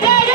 Hey!